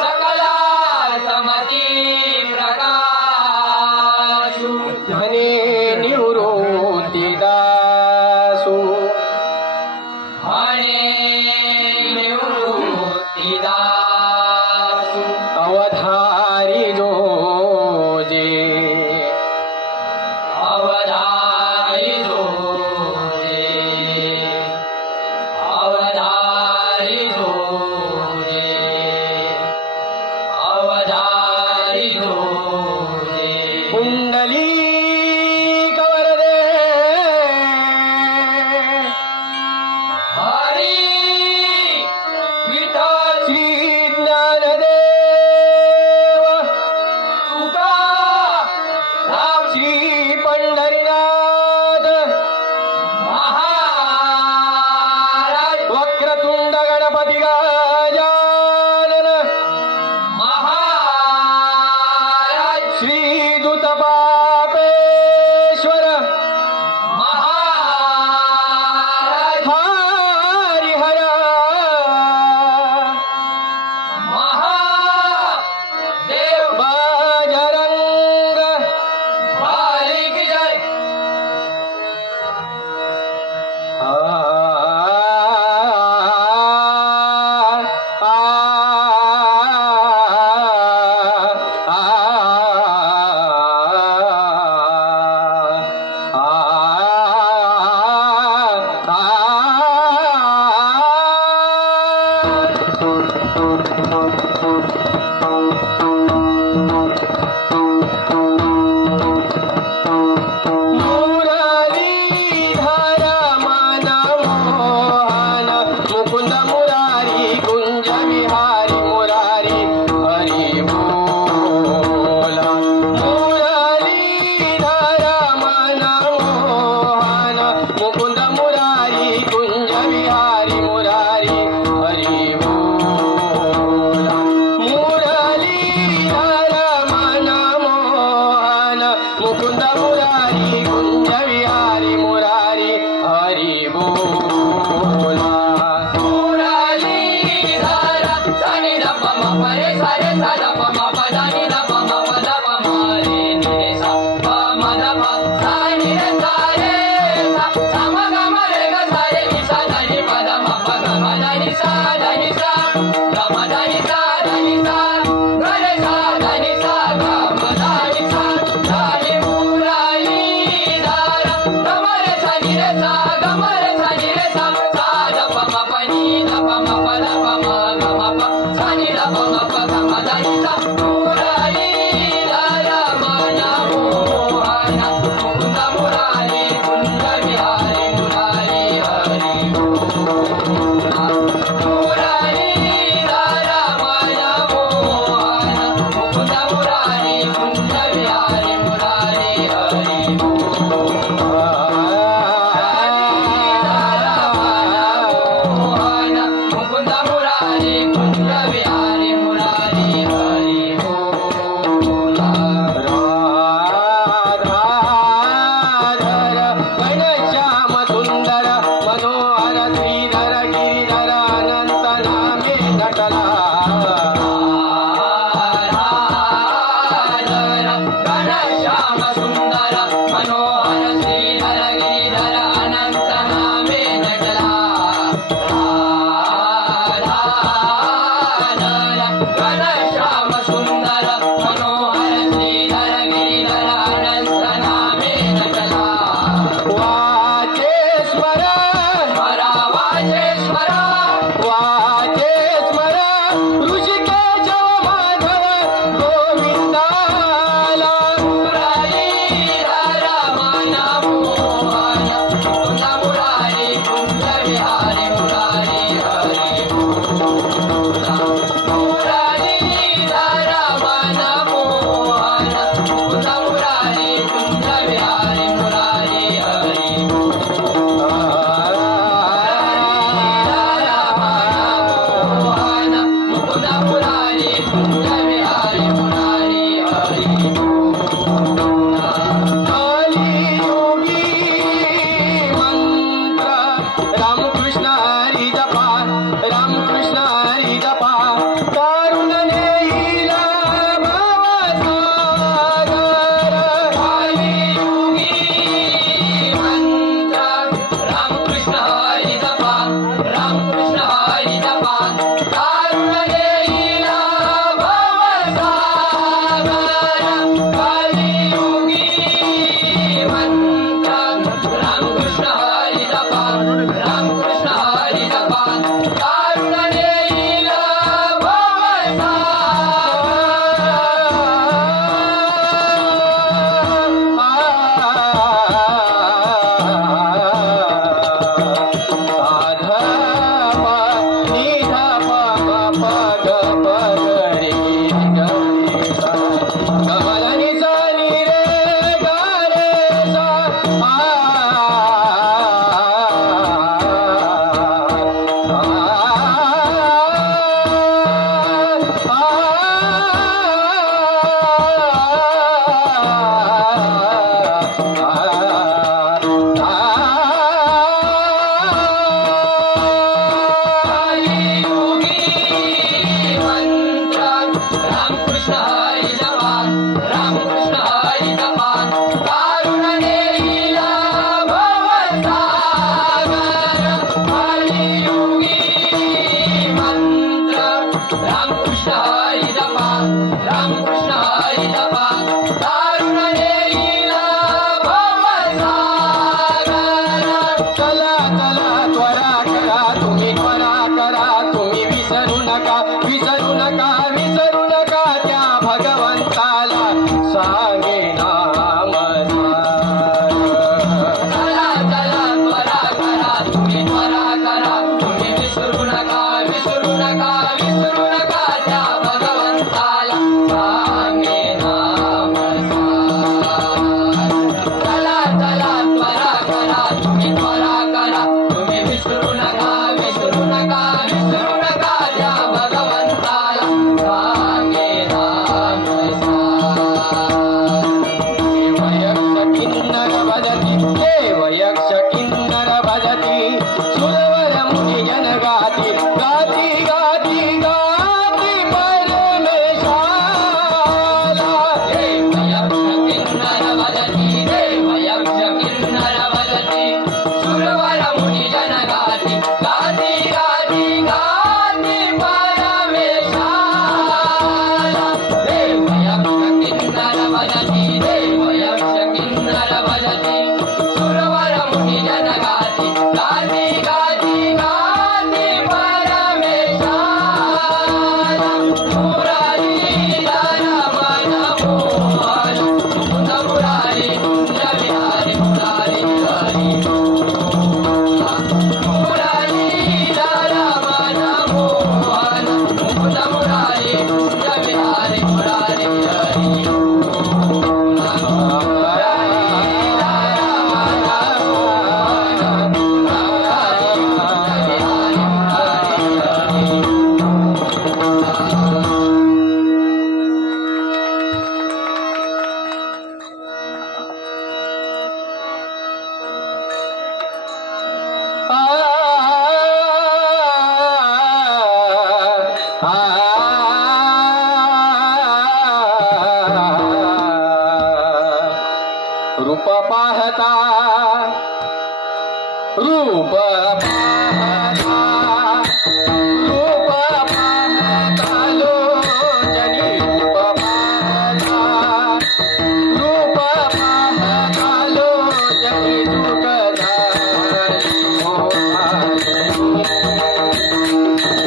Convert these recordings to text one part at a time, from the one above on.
सकलार्थमती रे सा सा म ग म रे ग सा रे नि सा ध नि प ध म प ग म ध नि सा ध नि सा ग म ध नि सा ध नि सा ग रे सा ध नि सा ग म ध नि सा ध नि मुरलीधर ग म रे सा नि रे सा ग म रे सा नि रे सा सा ध प म प नि ध प म प ध प म ग म प सा नि ध प म प ग म ध नि सा मुरलीधर मन मोहन मुकुंद मुरारी पाहता रूप पाहता रूप पाहता लोचनी रूप पाहता रूप पाहता लोचनी सुखदा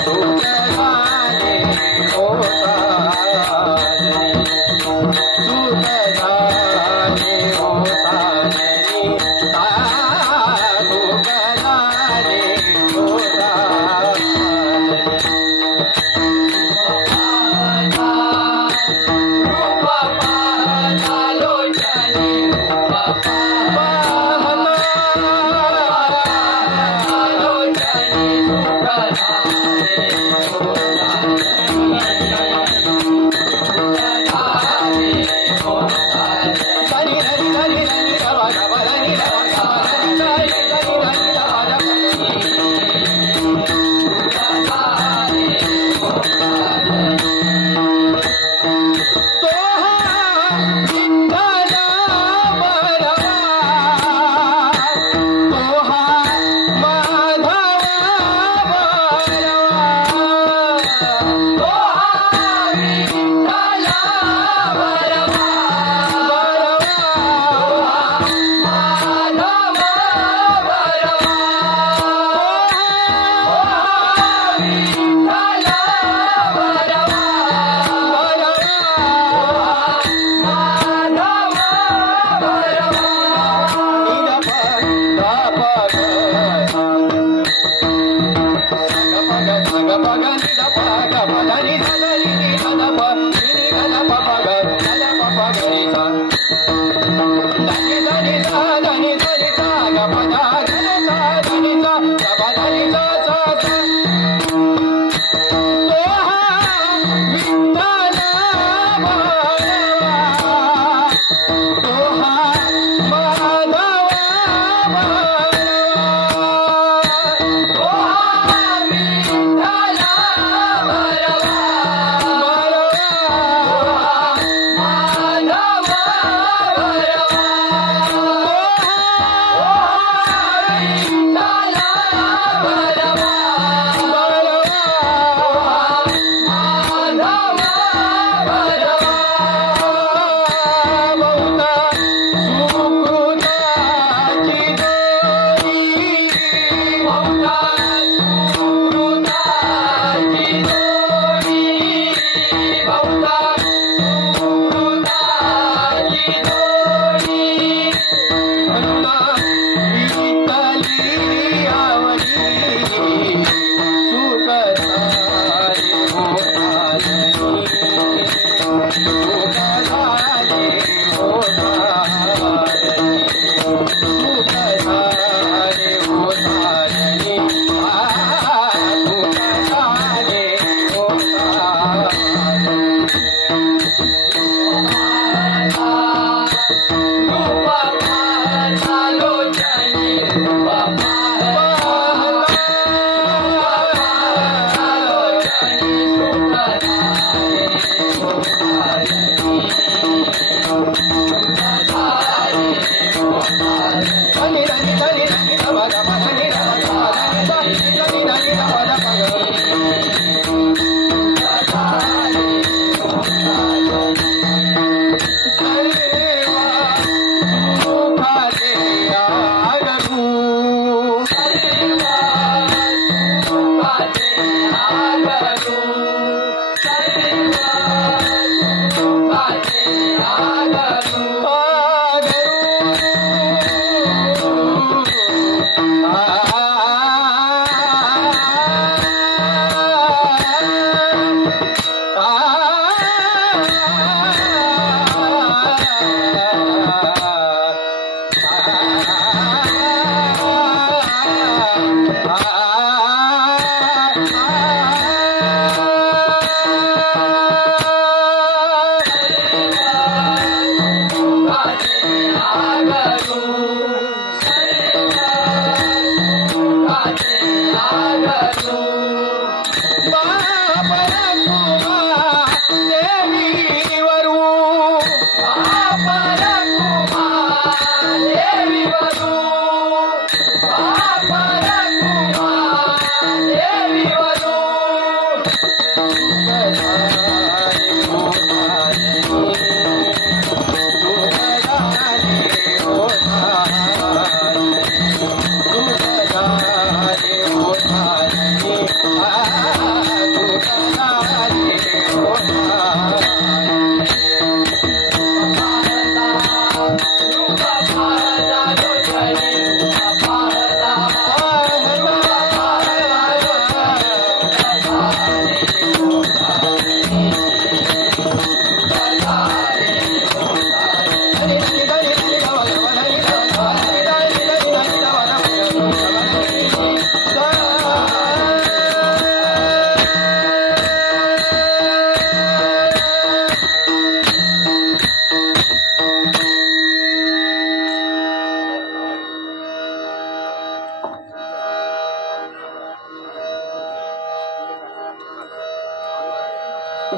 सुखदाने सुखदाने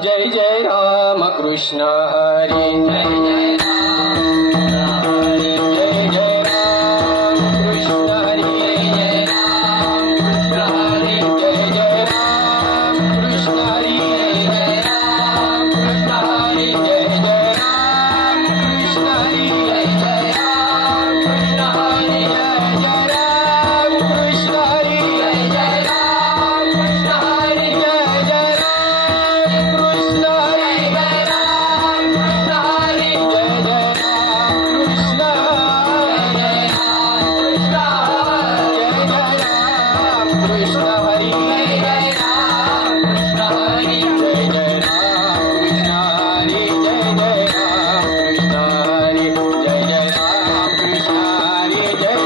जय जय राम कृष्ण हरी जय जय राम हरी जय जय राम कृष्ण हरी जय राम कृष्ण हरी जय जय राम कृष्ण हरी जय राम कृष्ण हरी जय जय राम कृष्ण हरी जय जय राम कृष्ण हरी जय जय राम कृष्ण हरी जय जय राम कृष्ण हरी जय जय राम कृष्ण हरी जय राम कृष्ण हरी जय जय राम कृष्ण जय राम कृष्ण हरी जय जय राम कृष्ण हरी जय जय राम कृष्ण हरी जय जय राम कृष्ण हरी जय जय राम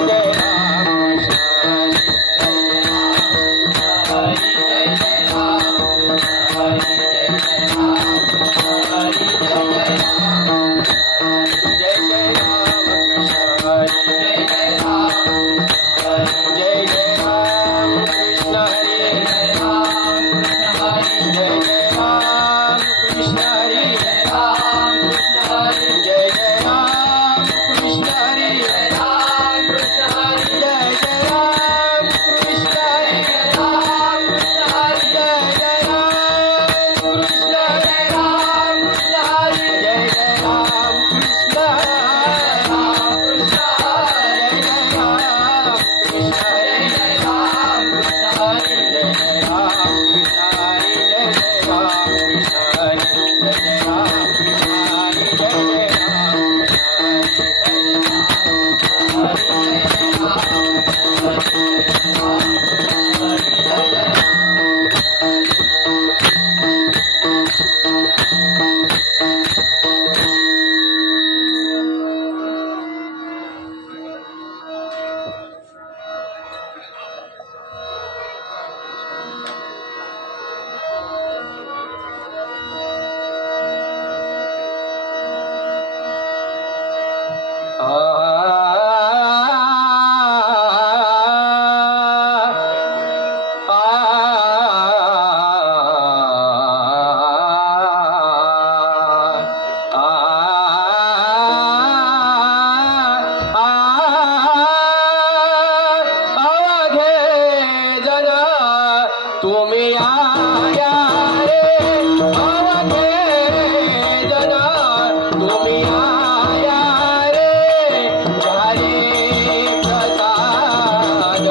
कृष्ण हरी जय जय राम कृष्ण हरी जय जय राम कृष्ण हरी हरी जय जय राम हरी जय जय राम हरी जय जय राम जय जय राम कृष्ण हरी जय जय राम हरी जय जय राम कृष्ण हरी जय राम कृष्ण हरी जय जय राम कृष्ण हरी जय राम कृष्ण हरी जय जय राम कृष्ण हरी जय राम कृष्ण हरी जय जय राम कृष्ण हरी जय राम कृष्ण हरी जय जय राम कृष्ण हरी जय राम कृष्ण हरी जय जय राम कृष्ण हरी जय राम कृष्ण हरी जय जय राम कृष्ण हरी जय जय राम कृष्ण हरी जय जय राम कृष्ण हरी जय जय राम कृष्ण हरी जय जय राम कृष्ण हरी तुम्ही आया रे अवघे जना तुम्ही आया रे झाले प्रसाद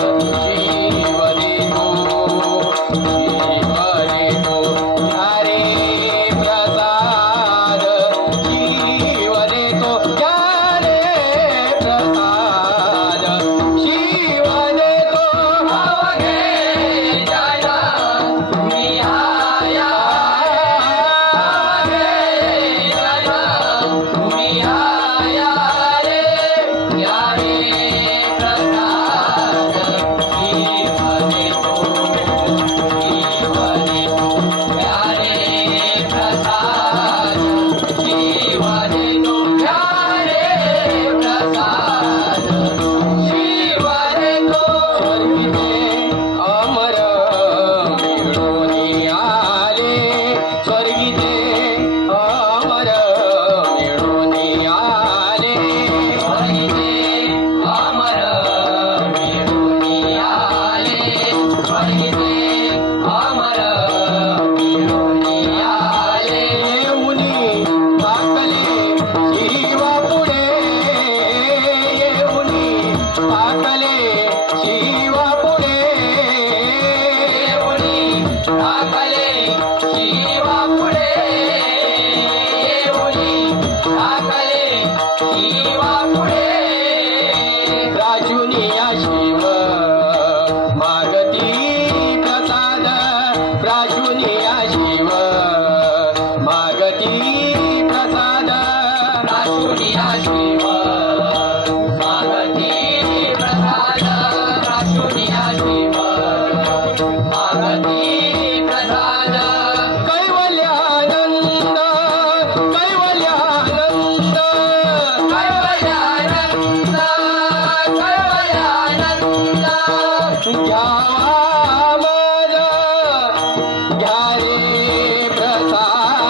शिवने तो झाले प्रसाद शिवने तो झाले प्रसाद शिवने तो अवघे जन तुम्ही आया अवघे जन तुम्ही आया रे या रे प्रसाद जीवने तो जीवने तो या रे प्रसाद जीवने तो या रे प्रसाद शिवने तो स्वर्गिते अमर मिळूनी आले स्वर्गिते अमर मिळूनी आले स्वर्गिते अमर मिळूनी आले स्वर्गिते अमर मिळूनी आले येऊनी टाकले शिवा पुढे येऊनी टाकले शिवा पुढे येऊनी टाकले शिवा पुढे येऊनी टाकले शिवा पुढे राजुनिया शिव मागती प्रसाद राजुनिया शिव मागती प्रसाद राजुनिया शिव मागती प्रसाद राजुनिया शिव मागती प्रसाद कैवल्यानंद कैवल्यानंद कैवल्यानंद कैवल्यानंद घ्यावा माझ घ्या रे प्रसाद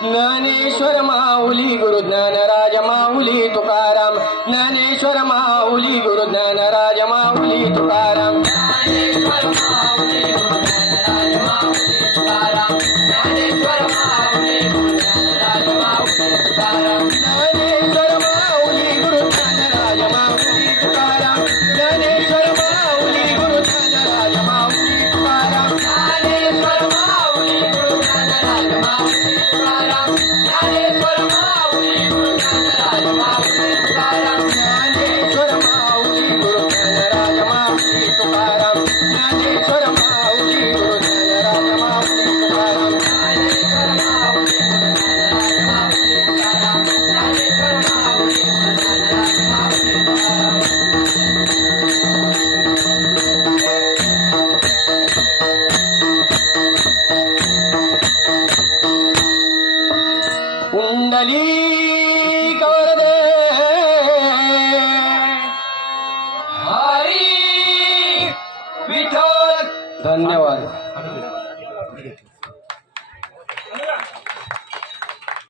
ज्ञानेश्वर माऊली गुरु ज्ञानराज माऊली तुकाराम ज्ञानेश्वर माऊली गुरु ज्ञानराज माऊली तुकाराम ज्ञानेश्वर माऊली गुरु ज्ञानराज माऊली तुकाराम ज्ञानेश्वर माऊली गुरु ज्ञानराज माऊली तुकाराम ज्ञानेश्वर माऊली गुरु ज्ञानराज माऊली तुकाराम ज्ञानेश्वर माऊली गुरु ज्ञानराज माऊली तुकाराम ज्ञानेश्वर माऊली गुरु ज्ञानराज माऊली तुकाराम ज्ञानेश्वर माऊली गुरु ज्ञानराज माऊली तुकाराम ज्ञानेश्वर माऊली गुरु ज्ञानराज माऊली तुकाराम ज्ञानेश्वर माऊली गुरु ज्ञानराज माऊली तुकाराम ज्ञानेश्वर माऊली गुरु ज्ञानराज माऊली तुकाराम ज्ञानेश्वर माऊली गुरु ज्ञानराज माऊली तुकाराम कुंडली कवरदे हरी विठ्ठल धन्यवाद.